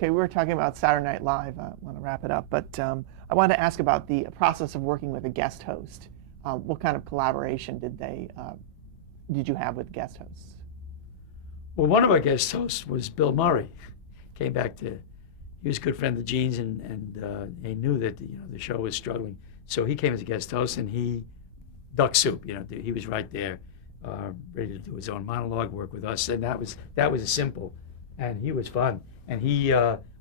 Okay, we were talking about Saturday Night Live. I want to wrap it up, but I wanted to ask about the process of working with a guest host. What kind of collaboration did you have with guest hosts? Well, one of our guest hosts was Bill Murray. Came back to, he was a good friend of Gene's, and he knew that the show was struggling, so he came as a guest host, and he duck soup. He was right there, ready to do his own monologue, work with us, and that was a simple, and he was fun, and he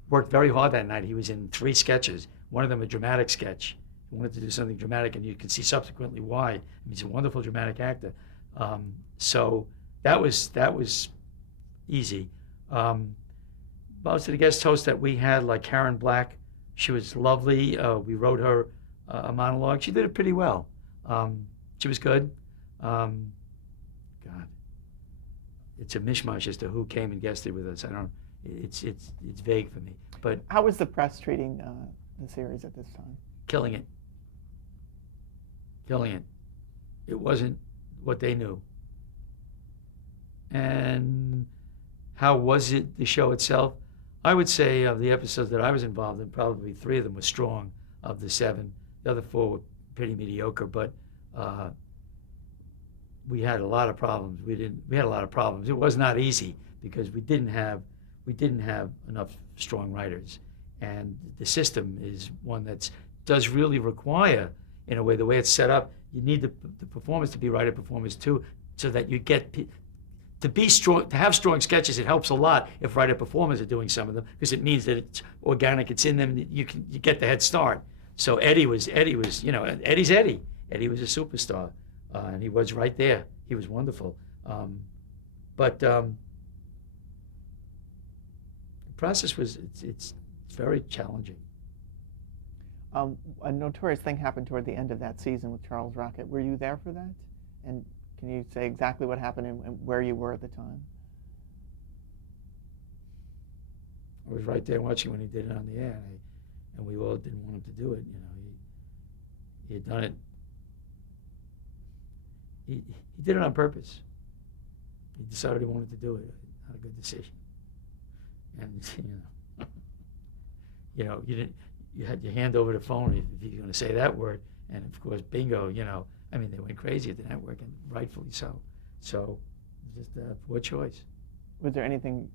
worked very hard that night. He was in 3 sketches. One of them a dramatic sketch. He wanted to do something dramatic, and you can see subsequently why. I mean, he's a wonderful dramatic actor. So that was easy. Most of the guest hosts that we had, like Karen Black, she was lovely. We wrote her a monologue. She did it pretty well. She was good. God, it's a mishmash as to who came and guested with us. It's vague for me. But How was the press treating the series at this time? killing it. It wasn't what they knew. And how was it, the show itself? I would say of the episodes that I was involved in, probably 3 of them were strong of the 7. The other 4 were pretty mediocre, but we had a lot of problems. We had a lot of problems. It was not easy because we didn't have enough strong writers. And the system is one that does really require, in a way, the way it's set up, you need the performers to be writer performers too, so that you get to be strong, to have strong sketches. It helps a lot if writer performers are doing some of them, because it means that it's organic, it's in them, you get the head start. So Eddie was Eddie's Eddie. Eddie was a superstar, and he was right there. He was wonderful. But the process it's very challenging. A notorious thing happened toward the end of that season with Charles Rocket. Were you there for that? And can you say exactly what happened and where you were at the time? I was right there watching when he did it on the air, and we all didn't want him to do it. He had done it. He did it on purpose. He decided he wanted to do it. Not a good decision. And you had your hand over the phone if you're going to say that word, and of course, bingo. I mean, they went crazy at the network, and rightfully so. So, just a poor choice. Was there anything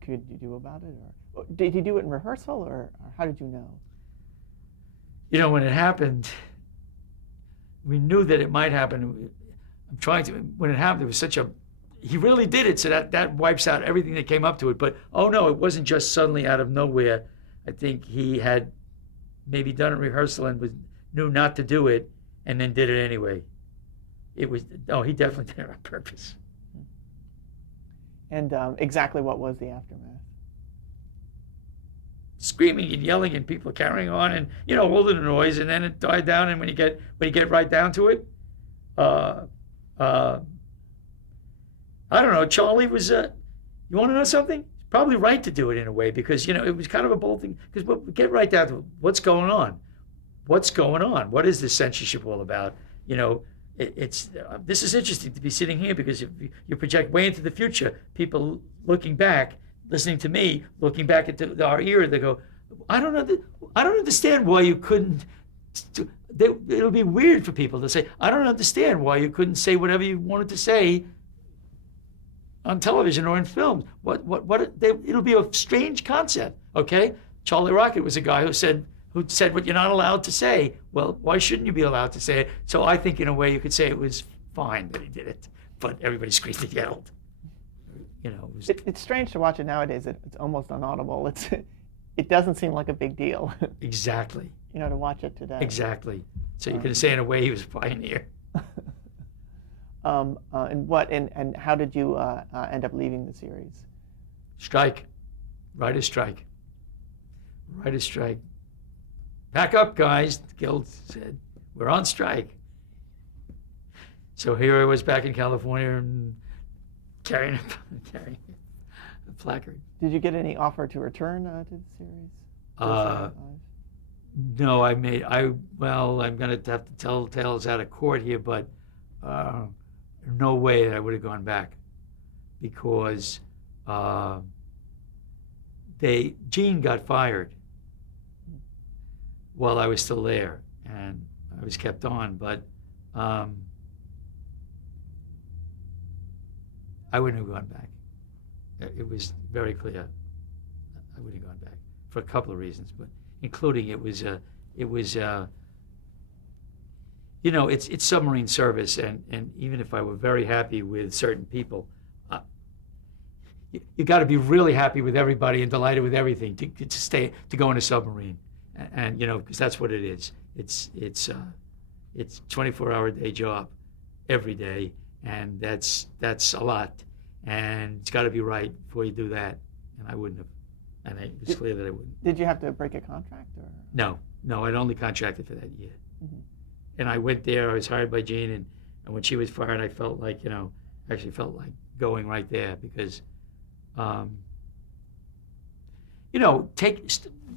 could you do about it, or did you do it in rehearsal, or how did you know? When it happened, we knew that it might happen. When it happened, it was he really did it, so that wipes out everything that came up to it. But, oh no, it wasn't just suddenly out of nowhere. I think he had maybe done a rehearsal and knew not to do it, and then did it anyway. He definitely did it on purpose. And exactly what was the aftermath? Screaming and yelling and people carrying on, and all the noise, and then it died down. And when you get right down to it, I don't know. Charlie was. You want to know something? Probably right to do it in a way, because it was kind of a bold thing. Because get right down to it. What's going on? What's going on? What is this censorship all about? This is interesting to be sitting here, because if you project way into the future, people looking back, listening to me, looking back into our era, they go, I don't understand why you couldn't. It'll be weird for people to say, I don't understand why you couldn't say whatever you wanted to say on television or in films. It'll be a strange concept, okay? Charlie Rocket was a guy who said what you're not allowed to say. Well, why shouldn't you be allowed to say it? So I think in a way you could say it was fine that he did it, but everybody screamed and yelled. It's strange to watch it nowadays. It's almost inaudible. It doesn't seem like a big deal. Exactly. To watch it today. Exactly. So you could say in a way he was a pioneer. And how did you end up leaving the series? Strike. Writer's strike. Pack up, guys, the Guild said. We're on strike. So here I was back in California and carrying a placard. Did you get any offer to return to the series? No, I'm going to have to tell tales out of court here, but no way that I would have gone back, because Gene got fired while I was still there, and I was kept on, but I wouldn't have gone back. It was very clear I wouldn't have gone back for a couple of reasons, but including it's submarine service, and even if I were very happy with certain people, you got to be really happy with everybody and delighted with everything to go in a submarine, and because that's what it is. It's 24-hour day job every day, and that's a lot, and it's got to be right before you do that, and I wouldn't have, and it was clear that I wouldn't. Did you have to break a contract, or? No, I'd only contracted for that year. Mm-hmm. And I went there, I was hired by Jean, and when she was fired, I felt like, actually felt like going right there because,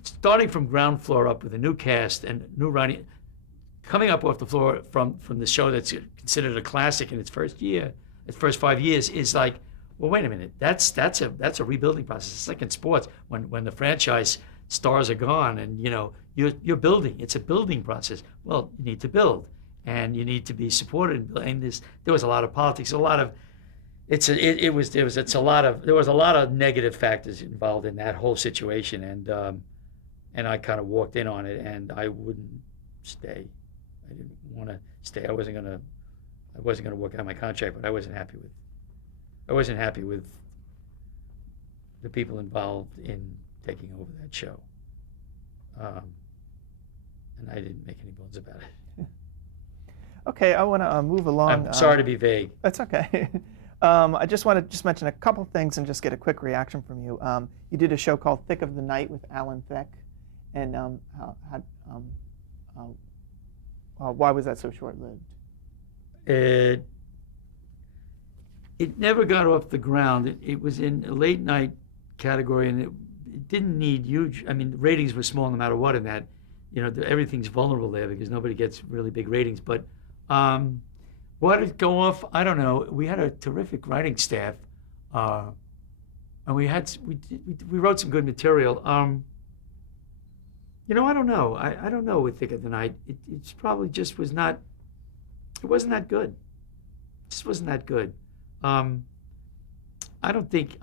starting from ground floor up with a new cast and new writing, coming up off the floor from the show that's considered a classic in its first 5 years is like, well, wait a minute, that's a rebuilding process. It's like in sports when the franchise stars are gone and you're building. It's a building process. Well, you need to build and you need to be supported. And there was a lot of politics, there was a lot of negative factors involved in that whole situation, and I kind of walked in on it, and I wouldn't stay. I didn't want to stay. I wasn't gonna work out my contract, but I wasn't happy with the people involved in taking over that show. And I didn't make any bones about it. Okay, I want to move along. I'm sorry to be vague. That's okay. I just want to mention a couple things and just get a quick reaction from you. You did a show called Thick of the Night with Alan Thicke, and why was that so short-lived? It never got off the ground. It was in a late night category, and it didn't need huge. I mean, ratings were small no matter what in that. Everything's vulnerable there because nobody gets really big ratings. But why did it go off? I don't know. We had a terrific writing staff, and we wrote some good material. I don't know. I don't know with Thick of the Night. It's probably just was not. It wasn't that good. It just wasn't that good. I don't think.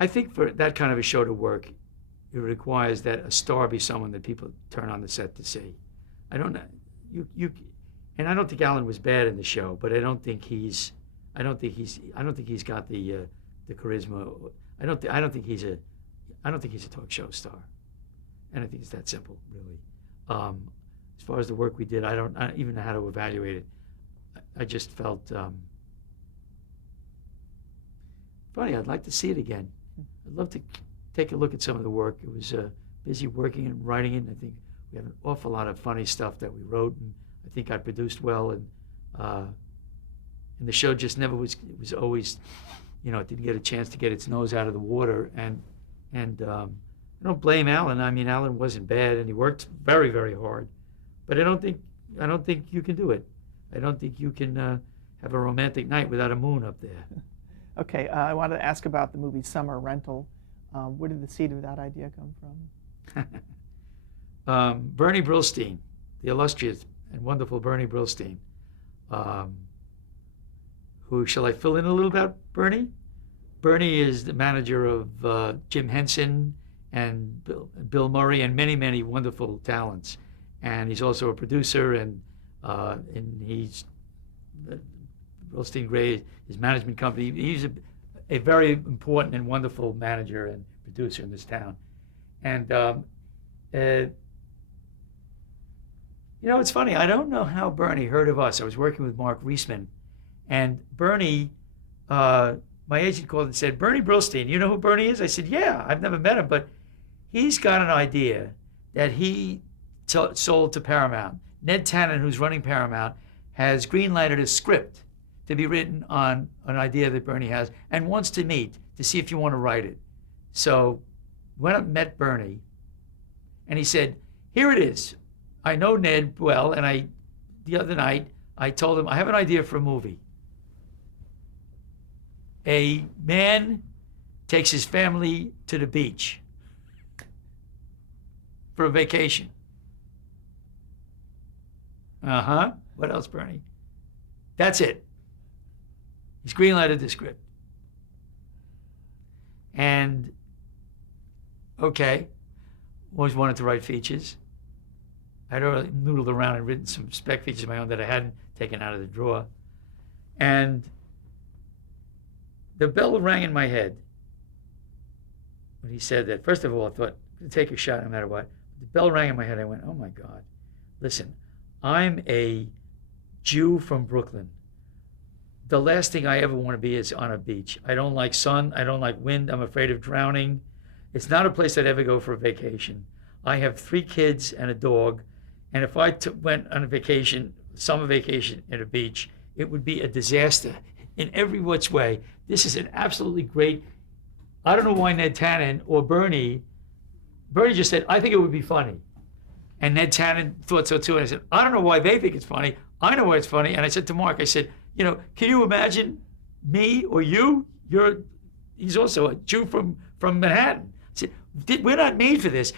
I think for that kind of a show to work, it requires that a star be someone that people turn on the set to see. I don't know. And I don't think Alan was bad in the show, but I don't think he's got the charisma. I don't think he's a talk show star. And I think it's that simple, really. As far as the work we did, I don't even know how to evaluate it. I just felt funny. I'd like to see it again. I'd love to take a look at some of the work. It was busy working and writing it, and I think we have an awful lot of funny stuff that we wrote, and I think I produced well, and the show just never was. It was always, it didn't get a chance to get its nose out of the water, and I don't blame Alan. I mean, Alan wasn't bad, and he worked very, very hard, but I don't think you can do it. I don't think you can have a romantic night without a moon up there. Okay, I wanted to ask about the movie Summer Rental. Where did the seed of that idea come from? Bernie Brillstein, the illustrious and wonderful Bernie Brillstein. Who shall I fill in a little about Bernie? Bernie is the manager of Jim Henson and Bill Murray and many, many wonderful talents. And he's also a producer, and he's Brillstein Gray, his management company. He's a very important and wonderful manager and producer in this town. And it's funny. I don't know how Bernie heard of us. I was working with Mark Reisman, and Bernie, my agent called and said, "Bernie Brillstein, you know who Bernie is?" I said, "Yeah, I've never met him, but he's got an idea that he sold to Paramount. Ned Tannen, who's running Paramount, has green-lighted a script to be written on an idea that Bernie has and wants to meet to see if you want to write it." So went up and met Bernie, and he said, "Here it is. I know Ned well, and the other night I told him I have an idea for a movie." A man takes his family to the beach for a vacation. Uh-huh. What else, Bernie? That's it. He's greenlighted the script. And, okay, always wanted to write features. I'd already noodled around and written some spec features of my own that I hadn't taken out of the drawer. And the bell rang in my head when he said that. First of all, I thought, I'm going to take a shot no matter what. The bell rang in my head. I went, oh, my God. Listen, I'm a Jew from Brooklyn. The last thing I ever want to be is on a beach. I don't like sun. I don't like wind. I'm afraid of drowning. It's not a place I'd ever go for a vacation. I have 3 kids and a dog. And if I went on a vacation, summer vacation at a beach, it would be a disaster in every which way. This is an absolutely great. I don't know why Ned Tannen or Bernie just said, I think it would be funny. And Ned Tannen thought so too. And I said, I don't know why they think it's funny. I know why it's funny. And I said to Mark, I said, can you imagine me or you? He's also a Jew from Manhattan. I said, we're not made for this.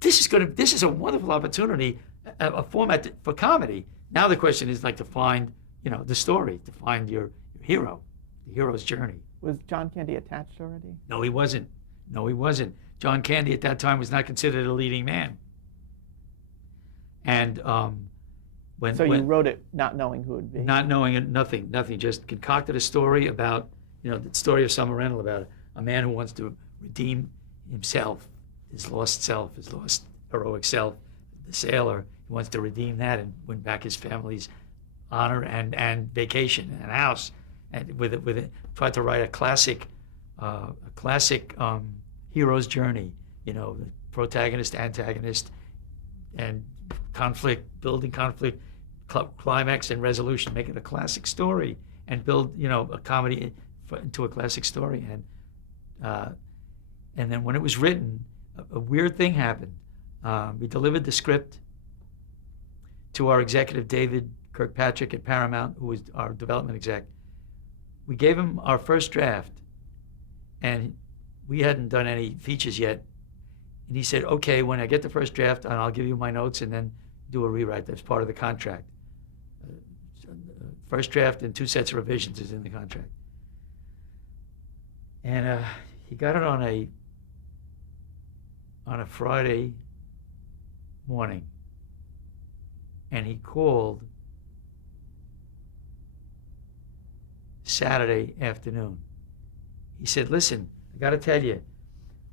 This is a wonderful opportunity, a format for comedy. Now the question is to find, the story, to find your hero, the hero's journey. Was John Candy attached already? No, he wasn't. John Candy at that time was not considered a leading man. And you wrote it not knowing who it would be? Not knowing it, nothing. Just concocted a story about, the story of Summer Rental, about a man who wants to redeem himself, his lost heroic self, the sailor. He wants to redeem that and win back his family's honor and vacation and house. And with it, tried to write a classic hero's journey. The protagonist, antagonist, and conflict, building conflict, climax and resolution, make it a classic story, and build a comedy into a classic story. And then when it was written, a weird thing happened. We delivered the script to our executive, David Kirkpatrick at Paramount, who was our development exec. We gave him our first draft, and we hadn't done any features yet. And he said, okay, when I get the first draft, and I'll give you my notes and then do a rewrite. That's part of the contract. First draft and 2 sets of revisions is in the contract. And he got it on a Friday morning, and he called Saturday afternoon. He said, listen, I got to tell you,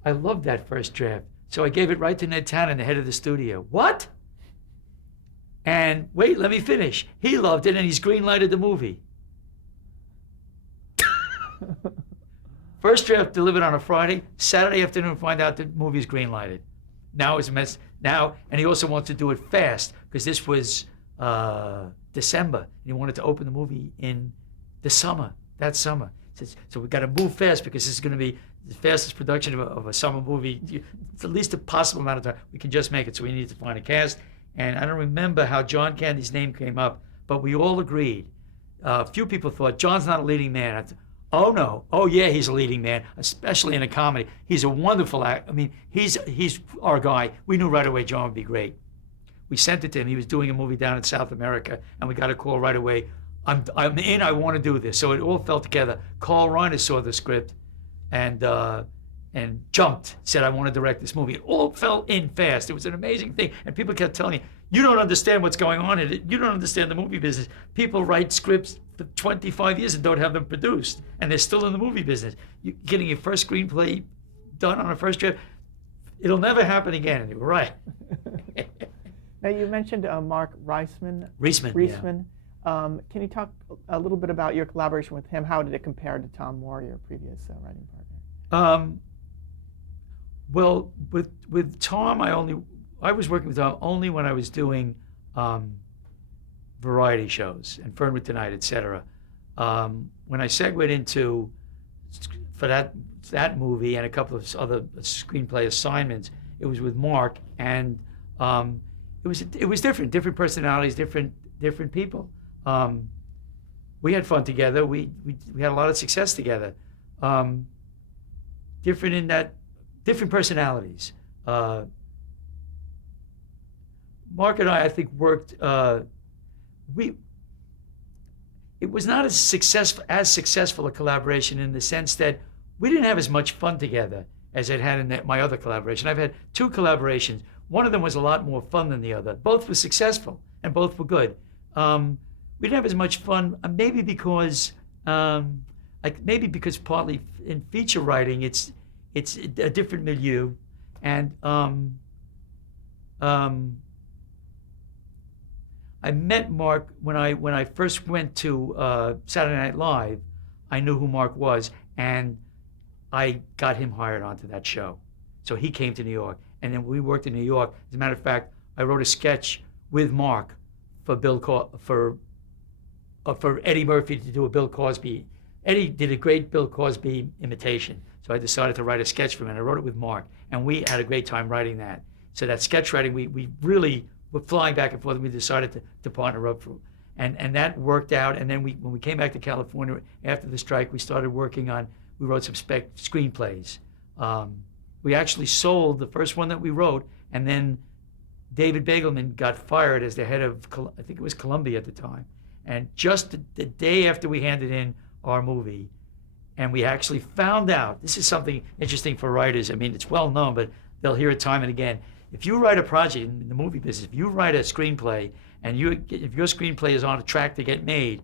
I loved that first draft. So I gave it right to Ned Tannen, the head of the studio. What? And wait, let me finish. He loved it, and he's green-lighted the movie. First draft delivered on a Friday. Saturday afternoon, find out the movie's green-lighted. Now it's a mess. Now, and he also wants to do it fast, because this was December, and he wanted to open the movie in the summer, that summer. So we've got to move fast, because this is going to be the fastest production of a summer movie. It's at least a possible amount of time. We can just make it, so we need to find a cast. And I don't remember how John Candy's name came up, but we all agreed. A few people thought, John's not a leading man. I thought, oh, no. Oh, yeah, he's a leading man, especially in a comedy. He's a wonderful actor. I mean, he's our guy. We knew right away John would be great. We sent it to him. He was doing a movie down in South America, and we got a call right away. I'm in. I want to do this. So it all fell together. Carl Reiner saw the script and jumped, said, I want to direct this movie. It all fell in fast. It was an amazing thing. And people kept telling me, you don't understand what's going on in it. You don't understand the movie business. People write scripts for 25 years and don't have them produced, and they're still in the movie business. You're getting your first screenplay done on a first draft. It'll never happen again. And you were right. Now, you mentioned Mark Reisman. Reisman. Yeah. Can you talk a little bit about your collaboration with him? How did it compare to Tom Moore, your previous writing partner? Well, with Tom, I was working with Tom only when I was doing variety shows and Fernwood Tonight, etc. When I segued into for that movie and a couple of other screenplay assignments, it was with Mark, and it was different personalities, different people. we had fun together. We had a lot of success together. Different in that, different personalities. Mark and I think, worked. It was not as successful a collaboration in the sense that we didn't have as much fun together as I'd had in my other collaboration. I've had 2 collaborations. One of them was a lot more fun than the other. Both were successful and both were good. We didn't have as much fun, maybe because partly in feature writing, it's a different milieu, and I met Mark when I first went to Saturday Night Live. I knew who Mark was, and I got him hired onto that show. So he came to New York, and then we worked in New York. As a matter of fact, I wrote a sketch with Mark for Eddie Murphy to do a Bill Cosby. Eddie did a great Bill Cosby imitation, so I decided to write a sketch for him, and I wrote it with Mark, and we had a great time writing that. So that sketch writing, we really were flying back and forth, and we decided to partner up for, and that worked out. And then when we came back to California after the strike, we wrote some screenplays. We actually sold the first one that we wrote, and then David Begelman got fired as the head of, I think it was Columbia at the time. And just the day after we handed in our movie, and we actually found out, this is something interesting for writers. I mean, it's well known, but they'll hear it time and again. If you write a project in the movie business, if you write a screenplay, and if your screenplay is on a track to get made,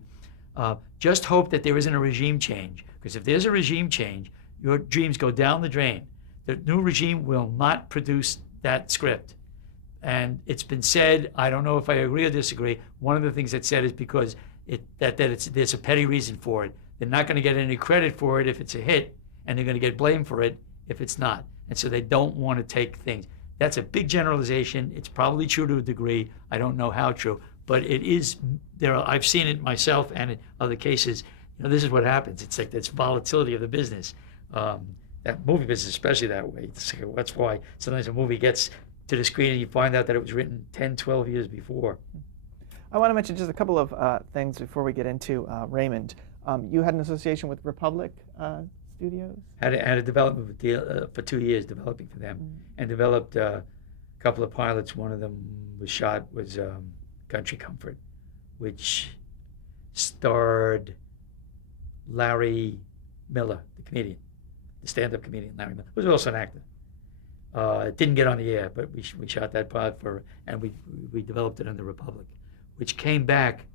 just hope that there isn't a regime change. Because if there's a regime change, your dreams go down the drain. The new regime will not produce that script. And it's been said, I don't know if I agree or disagree, one of the things that's said is because there's a petty reason for it. They're not going to get any credit for it if it's a hit, and they're going to get blamed for it if it's not. And so they don't want to take things. That's a big generalization. It's probably true to a degree. I don't know how true, but it is. I've seen it myself, and in other cases, this is what happens. It's like this volatility of the business. That movie business, especially that way. That's why sometimes a movie gets to the screen and you find out that it was written 10, 12 years before. I want to mention just a couple of things before we get into Raymond. You had an association with Republic Studios? Had a development deal for 2 years, developing for them, and developed a couple of pilots. One of them was Country Comfort, which starred Larry Miller, the comedian, the stand-up comedian Larry Miller, who was also an actor. It didn't get on the air, but we shot that pilot and we developed it under Republic, which came back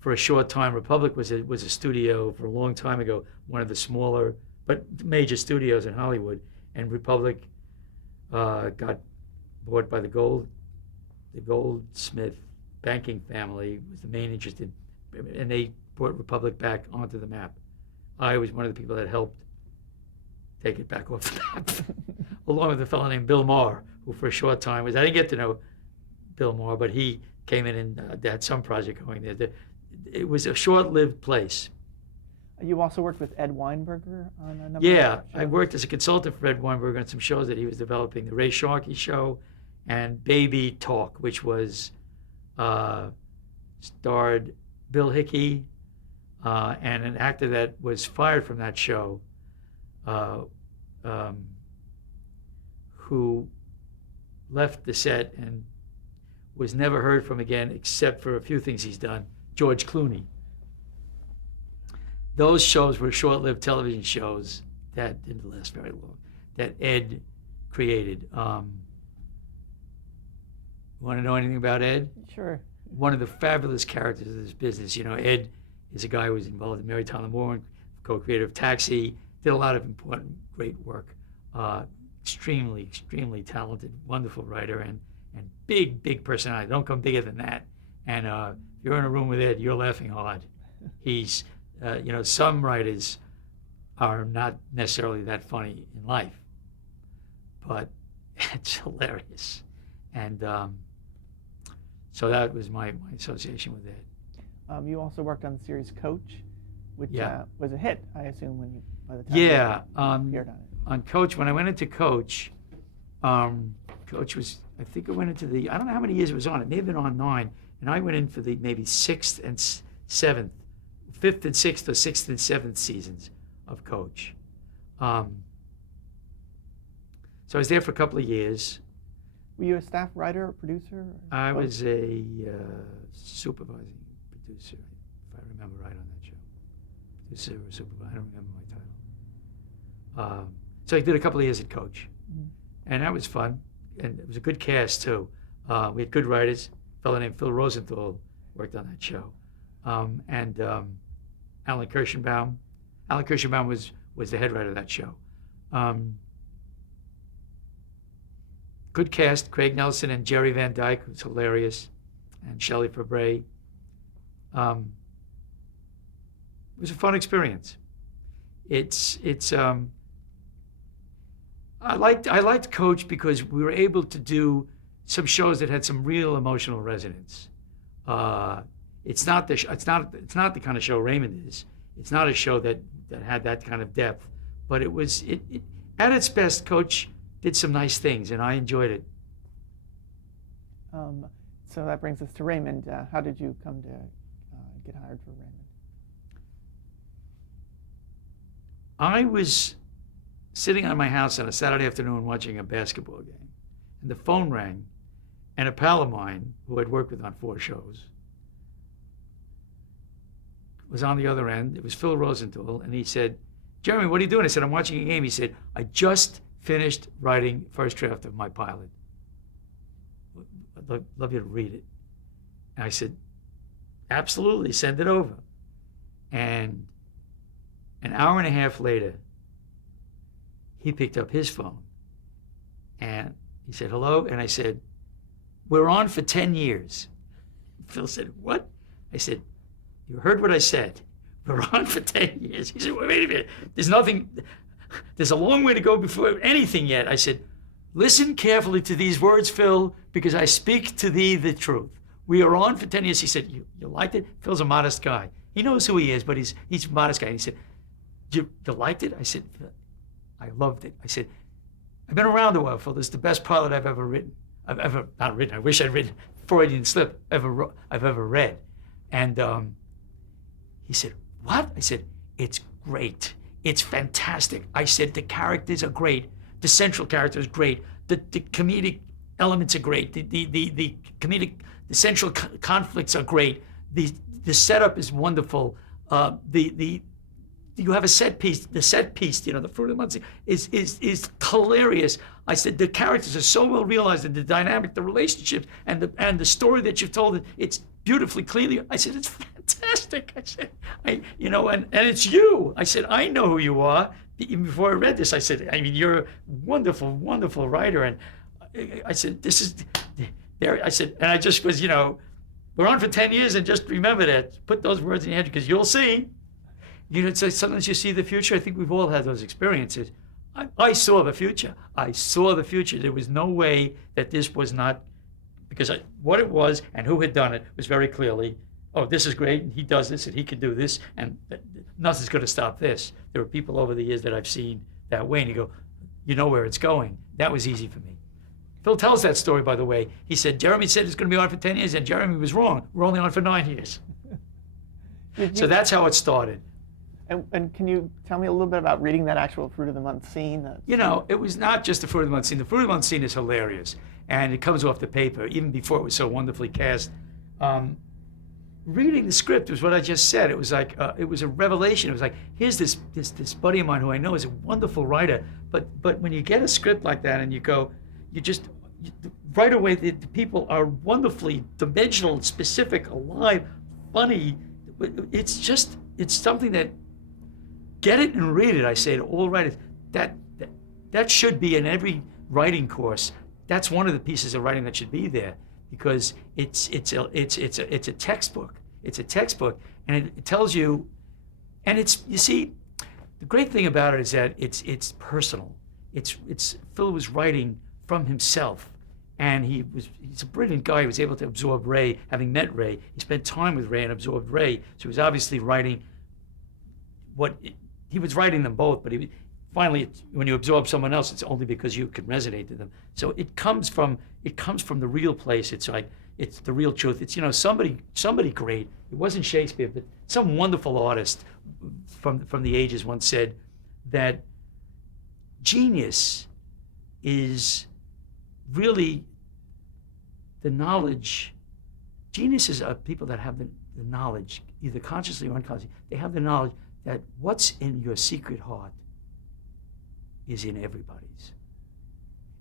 for a short time. Republic was a studio for a long time ago, one of the smaller but major studios in Hollywood, and Republic got bought by the Goldsmith banking family, was the main interest in, and they brought Republic back onto the map. I was one of the people that helped take it back off the map, along with a fellow named Bill Maher, who for a short time I didn't get to know Bill Maher, but he came in and had some project going there. It was a short-lived place. You also worked with Ed Weinberger on a number Yeah, of shows? I worked as a consultant for Ed Weinberger on some shows that he was developing, The Ray Sharkey Show and Baby Talk, which was starred Bill Hickey and an actor that was fired from that show who left the set and was never heard from again except for a few things he's done, George Clooney. Those shows were short-lived television shows that didn't last very long, that Ed created. Want to know anything about Ed? Sure. One of the fabulous characters of this business. Ed is a guy who was involved in Mary Tyler Moore, co-creator of Taxi, did a lot of important, great work. Extremely, extremely talented, wonderful writer, and big personality. Don't come bigger than that. And if you're in a room with Ed, you're laughing hard. He's, some writers are not necessarily that funny in life, but it's hilarious. And so that was my association with Ed. You also worked on the series Coach, which was a hit, I assume, by the time you appeared on it. On Coach, when I went into Coach, Coach was, I think I went into I don't know how many years it was on. It may have been on 9, and I went in for the maybe 6th and 7th fifth and sixth or sixth and seventh seasons of Coach. So I was there for a couple of years. Were you a staff writer or producer? Or I both? was a supervising producer, if I remember right on that show. Producer or supervisor, I don't remember my title. So I did a couple of years at Coach, and that was fun, and it was a good cast too. We had good writers. A fellow named Phil Rosenthal worked on that show, and Alan Kirschenbaum. Alan Kirschenbaum was the head writer of that show. Good cast, Craig Nelson and Jerry Van Dyke, who's hilarious, and Shelley Fabre. It was a fun experience. I liked Coach because we were able to do some shows that had some real emotional resonance. It's not the kind of show Raymond is. It's not a show that had that kind of depth, but it at its best. Coach did some nice things, and I enjoyed it. So that brings us to Raymond. How did you come to get hired for Raymond? I was sitting on my house on a Saturday afternoon watching a basketball game, and the phone rang, and a pal of mine who I'd worked with on 4 shows was on the other end. It was Phil Rosenthal, and he said, "Jeremy, what are you doing?" I said, "I'm watching a game." He said, "I just finished writing first draft of my pilot. I'd love you to read it." And I said, "Absolutely, send it over." And an hour and a half later, he picked up his phone and he said, "Hello?" And I said, "We're on for 10 years. Phil said, "What?" I said, "You heard what I said. We're on for 10 years. He said, "Wait a minute. There's a long way to go before anything yet." I said, "Listen carefully to these words, Phil, because I speak to thee the truth. We are on for 10 years. He said, you liked it?" Phil's a modest guy. He knows who he is, but he's a modest guy. And he said, you liked it? I said, "I loved it." I said, "I've been around a while, Phil. This is the best pilot I've ever written. Not written. I wish I'd written Freudian slip I've ever read." And he said, "What?" I said, "It's great. It's fantastic." I said, "The characters are great. The central character is great. The comedic elements are great. The central conflicts are great. The setup is wonderful. You have a set piece. The set piece, the Fruit of the Month is hilarious." I said, "The characters are so well realized, and the dynamic, the relationships, and the story that you've told. It's beautifully, cleanly." I said, "It's fantastic." I said, and it's you." I said, "I know who you are." Even before I read this, I said, "I mean, you're a wonderful, wonderful writer." And I said, "This is there." I said, and I just was, "We're on for 10 years, and just remember that. Put those words in your head, because you'll see." It's like sometimes you see the future. I think we've all had those experiences. I saw the future. I saw the future. There was no way that this was not, because what it was and who had done it was very clearly, oh, this is great, and he does this, and he can do this, and nothing's going to stop this. There are people over the years that I've seen that way, and you go, you know where it's going. That was easy for me. Phil tells that story, by the way. He said, Jeremy said it's going to be on for 10 years, and Jeremy was wrong. We're only on for 9 years. So that's how it started. And can you tell me a little bit about reading that actual Fruit of the Month scene? It was not just the Fruit of the Month scene. The Fruit of the Month scene is hilarious, and it comes off the paper, even before it was so wonderfully cast. Reading the script was what I just said. It was like, it was a revelation. It was like, here's this buddy of mine who I know is a wonderful writer, but when you get a script like that and you go, right away, the people are wonderfully dimensional, specific, alive, funny. It's something that, get it and read it, I say to all writers. That should be in every writing course. That's one of the pieces of writing that should be there, because it's a textbook. It's a textbook, and it tells you, and you see, the great thing about it is that it's personal. Phil was writing from himself, and he's a brilliant guy. He was able to absorb Ray, having met Ray. He spent time with Ray and absorbed Ray, so he was obviously writing he was writing them both, but finally, when you absorb someone else, it's only because you can resonate to them. So it comes from the real place. It's like it's the real truth. It's, somebody great. It wasn't Shakespeare, but some wonderful artist from the ages once said that genius is really the knowledge. Geniuses are people that have the knowledge, either consciously or unconsciously. They have the knowledge that what's in your secret heart is in everybody's.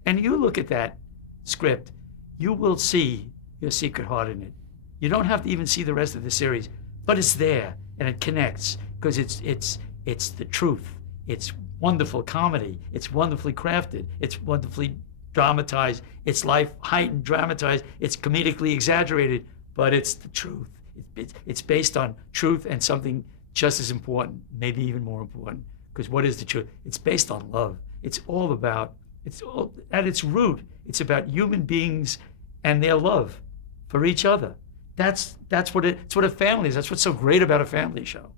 And you look at that script, you will see your secret heart in it. You don't have to even see the rest of the series, but it's there and it connects because it's the truth. It's wonderful comedy. It's wonderfully crafted. It's wonderfully dramatized. It's life heightened, dramatized. It's comedically exaggerated, but it's the truth. It's based on truth and something just as important, maybe even more important. Because what is the truth? It's based on love. It's all at its root, it's about human beings and their love for each other. It's what a family is. That's what's so great about a family show.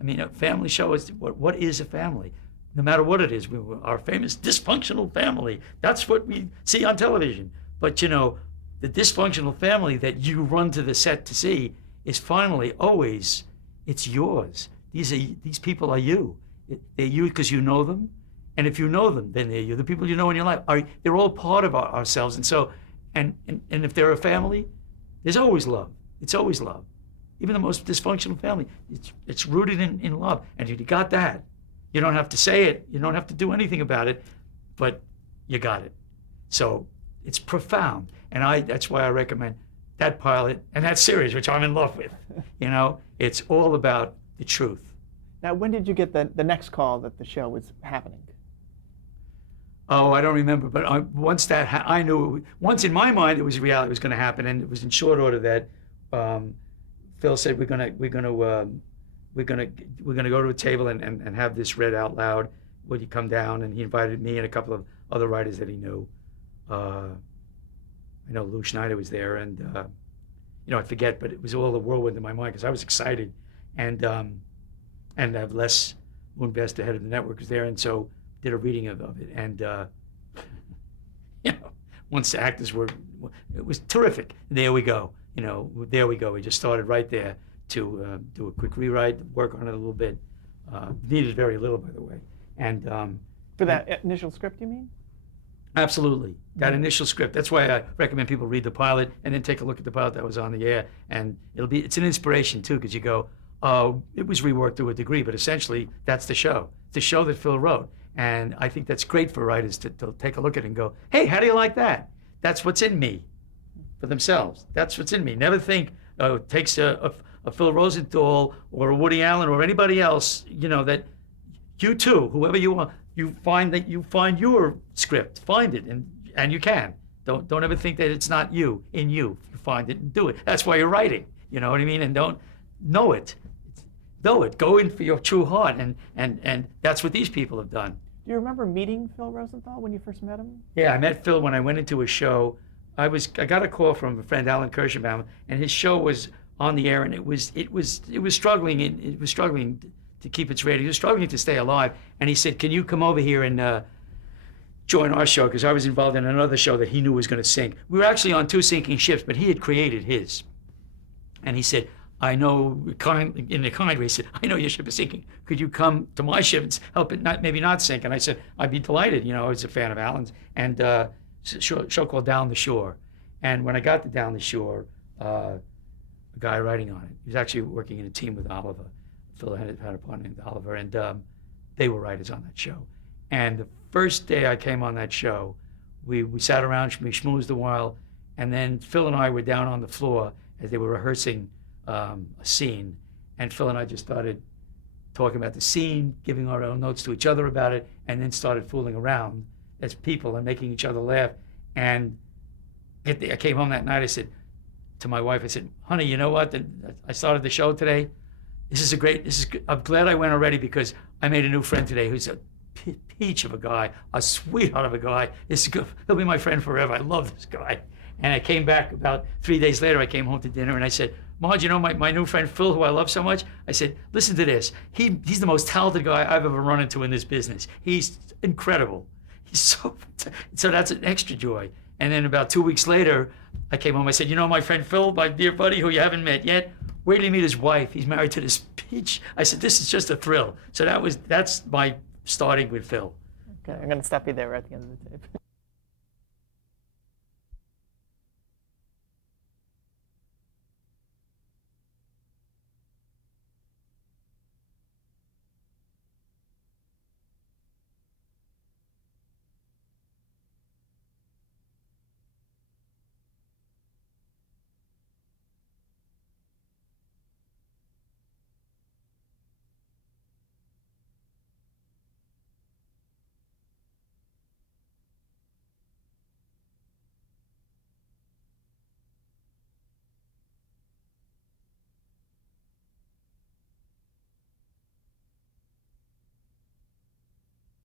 I mean, a family show is what is a family? No matter what it is, our famous dysfunctional family. That's what we see on television. But the dysfunctional family that you run to the set to see is finally always, it's yours. These people are you. They're you because you know them, and if you know them, then they're you. The people you know in your life they're all part of ourselves. And so, and if they're a family, there's always love. It's always love. Even the most dysfunctional family, it's rooted in love. And if you got that, you don't have to say it. You don't have to do anything about it, but you got it. So it's profound, and that's why I recommend that pilot and that series, which I'm in love with. It's all about the truth. Now, when did you get the next call that the show was happening? Oh, I don't remember, but once I knew. Once in my mind, it was reality. It was going to happen, and it was in short order that Phil said we're gonna go to a table and have this read out loud. Would you come down? And he invited me and a couple of other writers that he knew. I know Lou Schneider was there, and I forget, but it was all a whirlwind in my mind because I was excited, and Les Moonbest, the head of the network, was there, and so did a reading of it, and once the actors it was terrific. There we go. There we go. We just started right there to do a quick rewrite, work on it a little bit. Needed very little, by the way, and for that initial script, you mean? Absolutely. That initial script. That's why I recommend people read the pilot and then take a look at the pilot that was on the air. And it's an inspiration too, because you go, oh, it was reworked to a degree, but essentially that's the show. It's the show that Phil wrote. And I think that's great for writers to take a look at it and go, hey, how do you like that? That's what's in me for themselves. That's what's in me. Never think, it takes a Phil Rosenthal or a Woody Allen or anybody else, that you too, whoever you are, you find your script, find it, and you can. Don't ever think that it's not you, in you. You find it and do it. That's why you're writing. You know what I mean? And don't know it. Know it. Go in for your true heart, and that's what these people have done. Do you remember meeting Phil Rosenthal when you first met him? Yeah, I met Phil when I went into a show. I got a call from a friend, Alan Kirschenbaum, and his show was on the air, and it was struggling. It was struggling to keep its rating. It was struggling to stay alive. And he said, "Can you come over here and join our show?" Because I was involved in another show that he knew was going to sink. We were actually on two sinking ships, but he had created his. And he said, "I know," in a kind way, he said, "I know your ship is sinking. Could you come to my ship and help it maybe not sink?" And I said, "I'd be delighted." I was a fan of Alan's. And it's a show called Down the Shore. And when I got to Down the Shore, a guy writing on it, he was actually working in a team with Oliver. Phil had a partner named Oliver, and they were writers on that show. And the first day I came on that show, we sat around, we schmoozed a while, and then Phil and I were down on the floor as they were rehearsing a scene, and Phil and I just started talking about the scene, giving our own notes to each other about it, and then started fooling around as people and making each other laugh. And I came home that night, I said to my wife, I said, "Honey, you know what? I started the show today. I'm glad I went already because I made a new friend today who's a peach of a guy, a sweetheart of a guy. He'll be my friend forever. I love this guy." And I came back about 3 days later. I came home to dinner and I said, "Marge, my new friend Phil, who I love so much," I said, "listen to this. He's the most talented guy I've ever run into in this business. He's incredible. He's so that's an extra joy." And then about 2 weeks later, I came home. I said, you know, my friend Phil, my dear buddy, who you haven't met yet, wait till you meet his wife. He's married to this peach. I said, this is just a thrill. So that's my starting with Phil. Okay, I'm going to stop you there. We're at the end of the tape.